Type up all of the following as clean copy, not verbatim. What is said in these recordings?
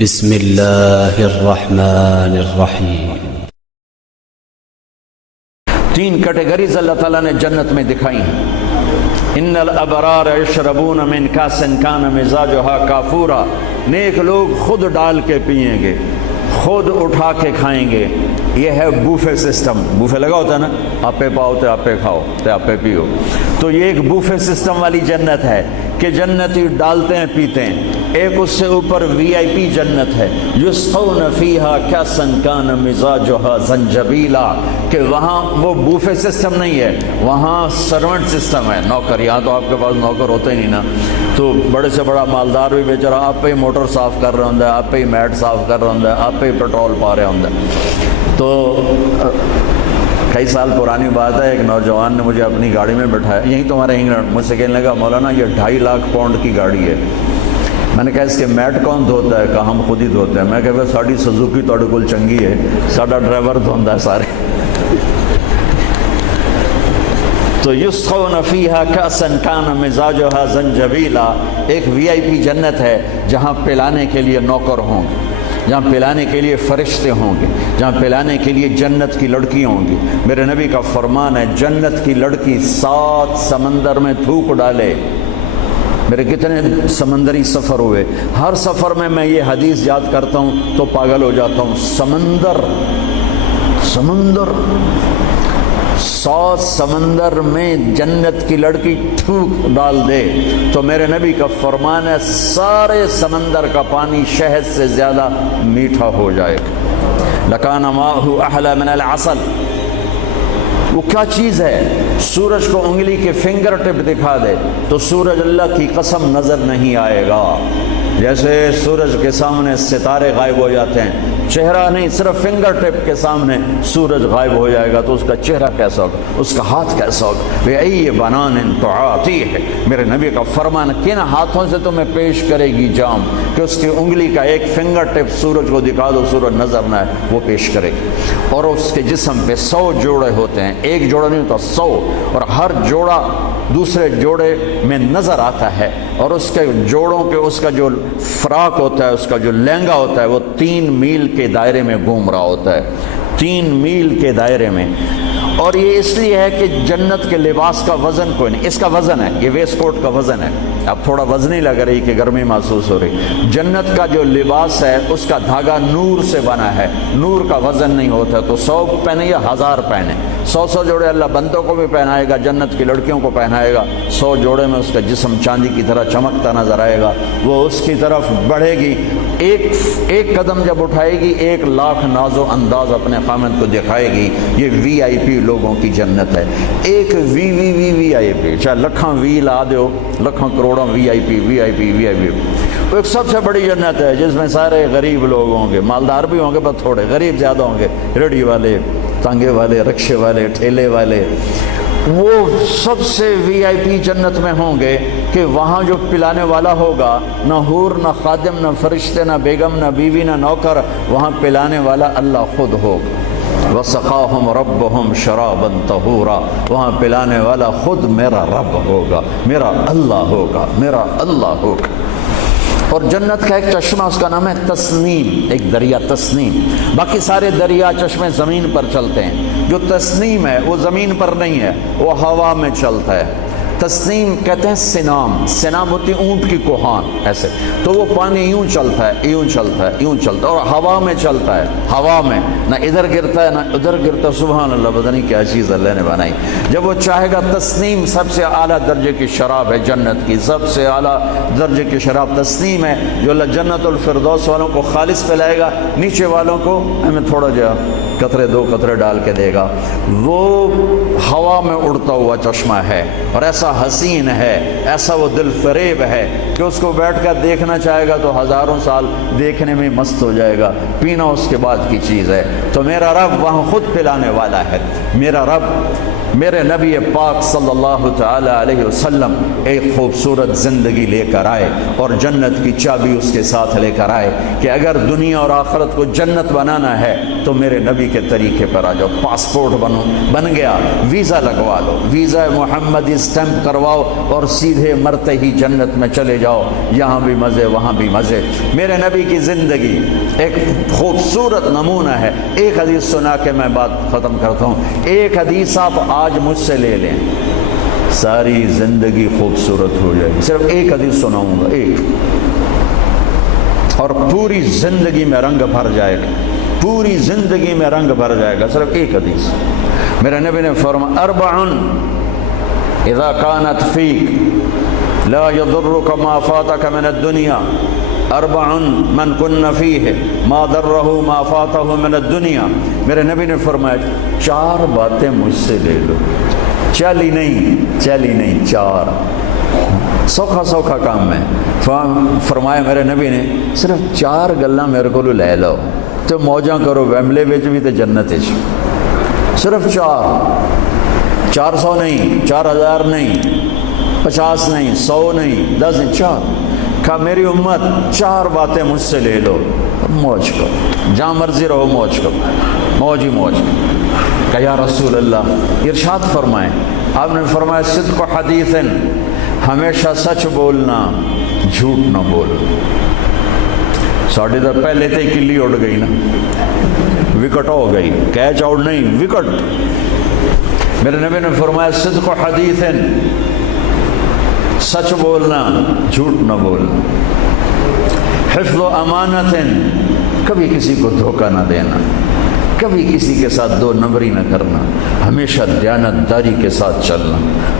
بسم اللہ الرحمن الرحیم۔ تین کیٹیگریز اللہ تعالیٰ نے جنت میں دکھائی ہیں۔ ان الابرار یشربون من کاس کان مزاجها کافورا، نیک لوگ خود ڈال کے پئیں گے، خود اٹھا کے کھائیں گے۔ یہ ہے بوفے سسٹم۔ بوفے لگا ہوتا ہے نا، آپے پاؤ تو آپے کھاؤ تو آپے پیو، تو یہ ایک بوفے سسٹم والی جنت ہے کہ جنتی ڈالتے ہیں پیتے ہیں۔ ایک اس سے اوپر وی آئی پی جنت ہے، یسقون فیہا کاسا کان مزاجها زنجبیلا، کہ وہاں وہ بوفے سسٹم نہیں ہے، وہاں سرونٹ سسٹم ہے، نوکر۔ یہاں تو آپ کے پاس نوکر ہوتے ہی نہیں نا، تو بڑے سے بڑا مالدار بھی بیچارہ آپ پہ ہی موٹر صاف کر رہا ہوں، آپ پہ ہی میٹ صاف کر رہا ہوں، آپ پہ ہی پیٹرول پا رہا ہوں۔ تو کئی سال پرانی بات ہے، ایک نوجوان نے مجھے اپنی گاڑی میں بٹھایا، یہیں تمہارے انگلینڈ، مجھ سے کہنے لگا مولانا یہ 2.5 لاکھ پاؤنڈ کی گاڑی ہے۔ میں نے کہا اس کے میٹ کون دھوتا ہے؟ کہا ہم خود ہی دھوتے ہیں۔ میں کہا ساڑی سزوکی تھوڑے کول چنگی ہے، ساڈا ڈرائیور دھوندا ہے سارے۔ تو یسقون فیہا کاسا کان مزاجها زنجبیلا، ایک وی آئی پی جنت ہے جہاں پلانے کے لیے نوکر ہوں گے، جہاں پلانے کے لیے فرشتے ہوں گے، جہاں پلانے کے لیے جنت کی لڑکی ہوں گی۔ میرے نبی کا فرمان ہے جنت کی لڑکی 7 سمندر میں تھوک ڈالے۔ میرے کتنے سمندری سفر ہوئے، ہر سفر میں میں یہ حدیث یاد کرتا ہوں تو پاگل ہو جاتا ہوں۔ سمندر 100 سمندر میں جنت کی لڑکی تھوک ڈال دے تو میرے نبی کا فرمان ہے سارے سمندر کا پانی شہد سے زیادہ میٹھا ہو جائے گا۔ لکان ماءہ احلی من العسل۔ وہ کیا چیز ہے؟ سورج کو انگلی کے فنگر ٹپ دکھا دے تو سورج اللہ کی قسم نظر نہیں آئے گا۔ جیسے سورج کے سامنے ستارے غائب ہو جاتے ہیں، چہرہ نہیں، صرف فنگر ٹپ کے سامنے سورج غائب ہو جائے گا تو اس کا چہرہ کیسا ہوگا، اس کا ہاتھ کیسا ہوگا؟ بِأَيِّ بَنَانٍ تُعَاطِيهِ، میرے نبی کا فرمان، کن ہاتھوں سے تمہیں پیش کرے گی جام کہ اس کی انگلی کا ایک فنگر ٹپ سورج کو دکھا دو، سورج نظر نہ آئے، وہ پیش کرے گی۔ اور اس کے جسم پہ 100 جوڑے ہوتے ہیں، ایک جوڑا نہیں ہوتا، 100، اور ہر جوڑا دوسرے جوڑے میں نظر آتا ہے، اور اس کے جوڑوں کے اس کا جو فراق ہوتا ہے، اس کا جو لہنگا ہوتا ہے، وہ 3 میل کے دائرے میں گھوم رہا ہوتا ہے، 3 میل کے دائرے میں۔ اور یہ اس لیے ہے کہ جنت کے لباس کا وزن کوئی نہیں، اس کا وزن ہے، یہ ویسٹ کوٹ کا وزن ہے۔ اب تھوڑا وزن ہی لگ رہی کہ گرمی محسوس ہو رہی۔ جنت کا جو لباس ہے اس کا دھاگا نور سے بنا ہے، نور کا وزن نہیں ہوتا، تو 100 پہنے یا 1000 پہنے، 100 جوڑے اللہ بندوں کو بھی پہنائے گا، جنت کی لڑکیوں کو پہنائے گا، 100 جوڑے میں اس کا جسم چاندی کی طرح چمکتا نظر آئے گا۔ وہ اس کی طرف بڑھے گی، ایک قدم جب اٹھائے گی 1 لاکھ ناز و انداز اپنے خامد کو دکھائے گی۔ یہ وی آئی پی لوگوں کی جنت ہے۔ ایک وی آئی پی، چاہے لکھاں وی لا دیو، لکھاں کروڑاں وی آئی پی۔ وہ ایک سب سے بڑی جنت ہے جس میں سارے غریب لوگ ہوں گے، مالدار بھی ہوں گے پر تھوڑے، غریب زیادہ ہوں گے، ریڑھی والے، تانگے والے، رکشے والے، ٹھیلے والے۔ وہ سب سے وی آئی پی جنت میں ہوں گے کہ وہاں جو پلانے والا ہوگا، نہ حور، نہ خادم، نہ فرشتے، نہ بیگم، نہ بیوی، نہ نوکر، وہاں پلانے والا اللہ خود ہوگا۔ وَسَقَاهُمْ رَبُّهُمْ شَرَابًا طَهُورًا، وہاں پلانے والا خود میرا رب ہوگا، میرا اللہ ہوگا، میرا اللہ ہوگا۔ اور جنت کا ایک چشمہ، اس کا نام ہے تسنیم، ایک دریا تسنیم۔ باقی سارے دریا چشمے زمین پر چلتے ہیں، جو تسنیم ہے وہ زمین پر نہیں ہے، وہ ہوا میں چلتا ہے۔ تسنیم کہتے ہیں سنام، سنام ہوتی اونٹ کی کوہان، ایسے تو وہ پانی یوں چلتا ہے، یوں چلتا ہے، یوں چلتا ہے، اور ہوا میں چلتا ہے، ہوا میں نہ ادھر گرتا ہے نہ ادھر گرتا ہے۔ سبحان اللہ، پتہ نہیں کیا چیز اللہ نے بنائی۔ جب وہ چاہے گا، تسنیم سب سے اعلیٰ درجے کی شراب ہے جنت کی، سب سے اعلیٰ درجے کی شراب تسنیم ہے، جو اللہ جنت الفردوس والوں کو خالص پلائے گا، نیچے والوں کو ہمیں تھوڑا جا قطرے 2 قطرے ڈال کے دے گا۔ وہ ہوا میں اڑتا ہوا چشمہ ہے، اور ایسا حسین ہے، ایسا وہ دل فریب ہے کہ اس کو بیٹھ کر دیکھنا چاہے گا تو 1000 سال دیکھنے میں مست ہو جائے گا، پینا اس کے بعد کی چیز ہے۔ تو میرا رب وہاں خود پلانے والا ہے، میرا رب میرے نبی پاک صلی اللہ تعالی علیہ وسلم ایک خوبصورت زندگی لے کر آئے اور جنت کی چابی اس کے ساتھ لے کر آئے کہ اگر دنیا اور آخرت کو جنت بنانا ہے تو میرے نبی کے طریقے پر آ جاؤ. پاسپورٹ بن گیا, ویزا لگوا لو, ویزا محمدی اسٹمپ کرواؤ اور سیدھے مرتے ہی جنت میں چلے جاؤ. یہاں بھی مزے وہاں بھی مزے. میرے نبی کی زندگی ایک خوبصورت نمونہ ہے. ایک حدیث سنا کے میں بات ختم کرتا ہوں. ایک حدیث آپ آج مجھ سے لے لیں, ساری زندگی خوبصورت ہو جائے گی. صرف ایک حدیث سناؤں گا, ایک, اور پوری زندگی میں رنگ بھر جائے گا, پوری زندگی میں رنگ بھر جائے گا. صرف ایک حدیث. میرے نبی نے فرمایا اربع اذا كانت فيك لا يضرك ما فاتك من الدنيا اربع من كن فيه ما ضره ما فاته من الدنيا. میرے نبی نے فرمایا چار باتیں مجھ سے لے لو. چلی نہیں, چار. سوکھا کام ہے. فرمایا میرے نبی نے صرف چار گلاں میرے کو لے لو تو موجاں کرو ویملے وچ بھی تے جنت وچ. صرف 400 نہیں, 4000 نہیں, 50 نہیں, 100 نہیں, 10 نہیں, 4. کہا میری امت چار باتیں مجھ سے لے لو, موج کرو, جہاں مرضی رہو موج کرو, موج ہی موج. کہا یا رسول اللہ, ارشاد فرمائیں. آپ نے فرمایا صدق حدیث, ہمیشہ سچ بولنا, جھوٹ نہ بولنا. ساڑھے تو پہلے تے کلی اڑ گئی نا, وکٹ ہو گئی, کیچ آؤٹ نہیں, وکٹ. میرے نبی نے فرمایا صدق حدیث, سچ بولنا, جھوٹ نہ بولنا. حفظ و امانت, کبھی کسی کو دھوکہ نہ دینا, کبھی کسی کے ساتھ دو نمبری نہ کرنا, ہمیشہ دیانت داری کے ساتھ چلنا,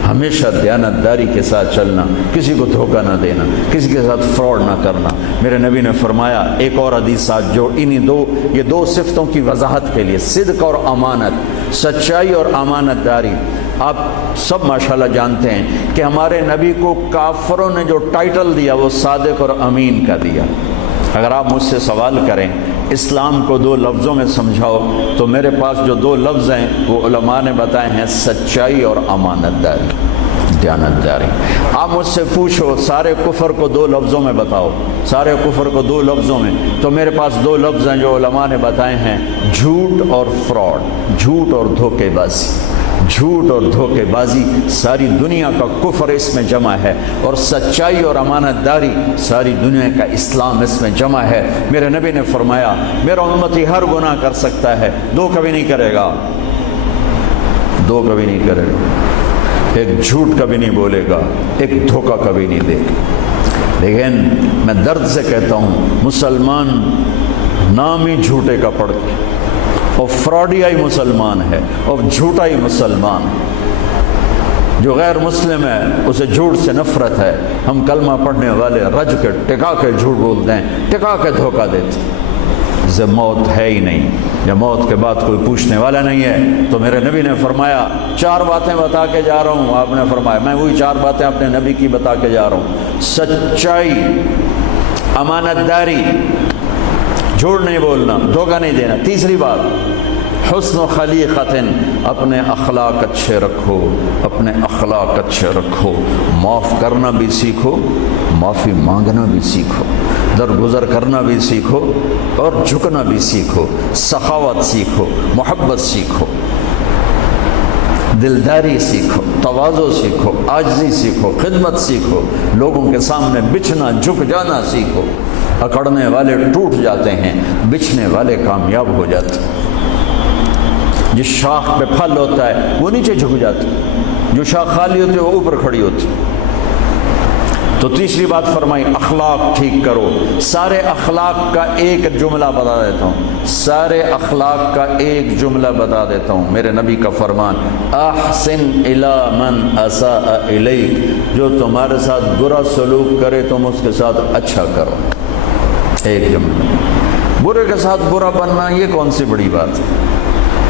ہمیشہ دیانت داری کے ساتھ چلنا, کسی کو دھوکہ نہ دینا, کسی کے ساتھ فراڈ نہ کرنا. میرے نبی نے فرمایا ایک اور حدیث ساتھ جو یہ دو صفتوں کی وضاحت کے لیے, صدق اور امانت, سچائی اور امانت داری. آپ سب ماشاءاللہ جانتے ہیں کہ ہمارے نبی کو کافروں نے جو ٹائٹل دیا وہ صادق اور امین کا دیا. اگر آپ مجھ سے سوال کریں اسلام کو دو لفظوں میں سمجھاؤ تو میرے پاس جو دو لفظ ہیں وہ علماء نے بتائے ہیں, سچائی اور امانت داری, دیانت داری. آپ مجھ سے پوچھو سارے کفر کو دو لفظوں میں بتاؤ, سارے کفر کو دو لفظوں میں, تو میرے پاس دو لفظ ہیں جو علماء نے بتائے ہیں, جھوٹ اور فراڈ, جھوٹ اور دھوکے بازی. جھوٹ اور دھوکے بازی ساری دنیا کا کفر اس میں جمع ہے, اور سچائی اور امانت داری ساری دنیا کا اسلام اس میں جمع ہے. میرے نبی نے فرمایا میرا امتی ہر گناہ کر سکتا ہے, دو کبھی نہیں کرے گا, دو کبھی نہیں کرے گا. ایک جھوٹ کبھی نہیں بولے گا, ایک دھوکہ کبھی نہیں دے گا. لیکن میں درد سے کہتا ہوں مسلمان نام ہی جھوٹے کا پڑھ کے, اور فراڈیائی مسلمان ہے اور جھوٹائی مسلمان ہے. جو غیر مسلم ہے اسے جھوٹ سے نفرت ہے. ہم کلمہ پڑھنے والے رج کے ٹکا کے جھوٹ بولتے ہیں, ٹکا کے دھوکہ دیتے ہیں. جب موت ہے ہی نہیں, جب موت کے بعد کوئی پوچھنے والا نہیں ہے, تو میرے نبی نے فرمایا چار باتیں بتا کے جا رہا ہوں. آپ نے فرمایا میں وہی چار باتیں اپنے نبی کی بتا کے جا رہا ہوں, سچائی, امانت داری, جھوٹ نہیں بولنا, دھوکہ نہیں دینا. تیسری بات حسن و خلیقت, اپنے اخلاق اچھے رکھو, اپنے اخلاق اچھے رکھو. معاف کرنا بھی سیکھو, معافی مانگنا بھی سیکھو, درگزر کرنا بھی سیکھو, اور جھکنا بھی سیکھو. سخاوت سیکھو, محبت سیکھو, دلداری سیکھو, تواضع سیکھو, عاجزی سیکھو, خدمت سیکھو, لوگوں کے سامنے بچھنا جھک جانا سیکھو. اکڑنے والے ٹوٹ جاتے ہیں, بچھنے والے کامیاب ہو جاتے ہیں. جس شاخ پہ پھل ہوتا ہے وہ نیچے جھک جاتی, جو شاخ خالی ہوتی ہے وہ اوپر کھڑی ہوتی. تو تیسری بات فرمائی اخلاق ٹھیک کرو. سارے اخلاق کا ایک جملہ بتا دیتا ہوں, سارے اخلاق کا ایک جملہ بتا دیتا ہوں. میرے نبی کا فرمان احسن الی من اساء الیک, جو تمہارے ساتھ برا سلوک کرے تم اس کے ساتھ اچھا کرو. ایک جملہ. برے کے ساتھ برا بننا یہ کون سی بڑی بات ہے؟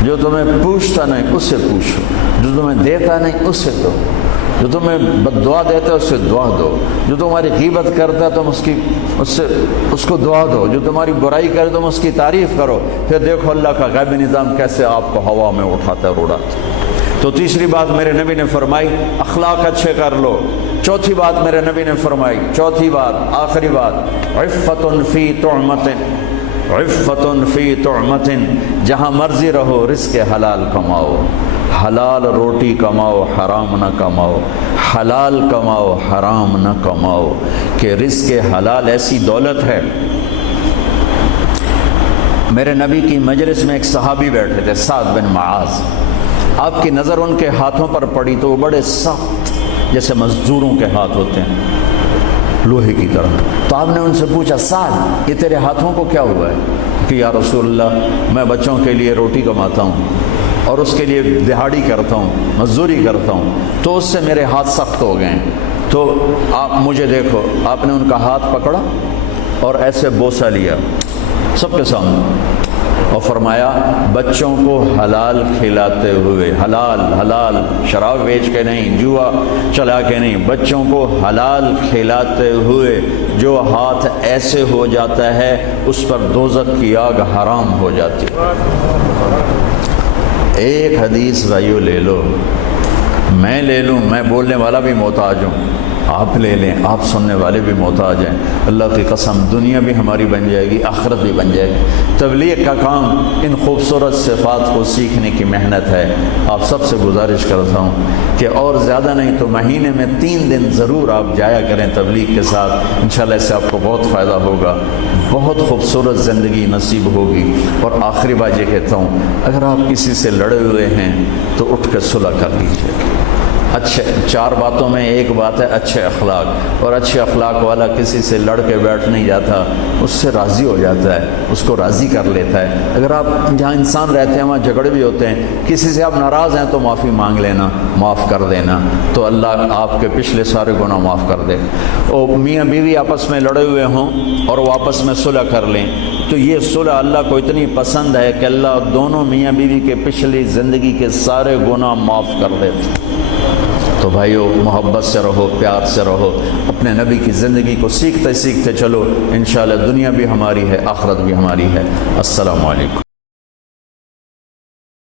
جو تمہیں پوچھتا نہیں اس سے پوچھو, جو تمہیں دیتا نہیں اس سے دو, جو تمہیں بد دعا دیتا ہے اس سے دعا دو, جو تمہاری غیبت کرتا ہے تم اس کو دعا دو, جو تمہاری برائی کرے تم اس کی تعریف کرو. پھر دیکھو اللہ کا غیبی نظام کیسے آپ کو ہوا میں اٹھاتا ہے اور اڑاتا ہے. تو تیسری بات میرے نبی نے فرمائی اخلاق اچھے کر لو. چوتھی بات میرے نبی نے فرمائی، چوتھی بات آخری بات، عفت فی طعمت، عفت فی طعمت، جہاں مرضی رہو رزق حلال کماؤ، حلال روٹی کماؤ، حرام نہ کماؤ، حلال کماؤ حرام نہ کماؤ، کہ رزق حلال ایسی دولت ہے. میرے نبی کی مجلس میں ایک صحابی بیٹھے تھے، سعد بن معاذ. آپ کی نظر ان کے ہاتھوں پر پڑی تو وہ بڑے سخت جیسے مزدوروں کے ہاتھ ہوتے ہیں، لوہے کی طرح. تو آپ نے ان سے پوچھا سعد یہ تیرے ہاتھوں کو کیا ہوا ہے؟ کہ یا رسول اللہ میں بچوں کے لیے روٹی کماتا ہوں اور اس کے لیے دہاڑی کرتا ہوں، مزدوری کرتا ہوں، تو اس سے میرے ہاتھ سخت ہو گئے ہیں. تو آپ مجھے دیکھو. آپ نے ان کا ہاتھ پکڑا اور ایسے بوسہ لیا سب کے سامنے اور فرمایا بچوں کو حلال کھلاتے ہوئے، حلال حلال، شراب بیچ کے نہیں، جوا چلا کے نہیں، بچوں کو حلال کھلاتے ہوئے جو ہاتھ ایسے ہو جاتا ہے اس پر دوزخ کی آگ حرام ہو جاتی. ایک حدیث بھائیو لے لو، میں لے لوں، میں بولنے والا بھی محتاج ہوں، آپ لے لیں، آپ سننے والے بھی محتاج ہیں. اللہ کی قسم دنیا بھی ہماری بن جائے گی، آخرت بھی بن جائے گی. تبلیغ کا کام ان خوبصورت صفات کو سیکھنے کی محنت ہے. آپ سب سے گزارش کرتا ہوں کہ اور زیادہ نہیں تو مہینے میں 3 دن ضرور آپ جایا کریں تبلیغ کے ساتھ. انشاءاللہ اس سے آپ کو بہت فائدہ ہوگا، بہت خوبصورت زندگی نصیب ہوگی. اور آخری بات یہ کہتا ہوں، اگر آپ کسی سے لڑے ہوئے ہیں تو اٹھ کے صلح کر لیجیے. اچھے 4 باتوں میں ایک بات ہے اچھے اخلاق، اور اچھے اخلاق والا کسی سے لڑ کے بیٹھ نہیں جاتا، اس سے راضی ہو جاتا ہے، اس کو راضی کر لیتا ہے. اگر آپ جہاں انسان رہتے ہیں وہاں جھگڑے بھی ہوتے ہیں، کسی سے آپ ناراض ہیں تو معافی مانگ لینا، معاف کر دینا، تو اللہ آپ کے پچھلے سارے گناہ معاف کر دے. اور میاں بیوی آپس میں لڑے ہوئے ہوں اور وہ آپس میں صلح کر لیں تو یہ صلح اللہ کو اتنی پسند ہے کہ اللہ دونوں میاں بیوی کے پچھلی زندگی کے سارے گناہ معاف کر دیتے. تو بھائیو محبت سے رہو، پیار سے رہو، اپنے نبی کی زندگی کو سیکھتے سیکھتے چلو. انشاءاللہ دنیا بھی ہماری ہے، آخرت بھی ہماری ہے. السلام علیکم.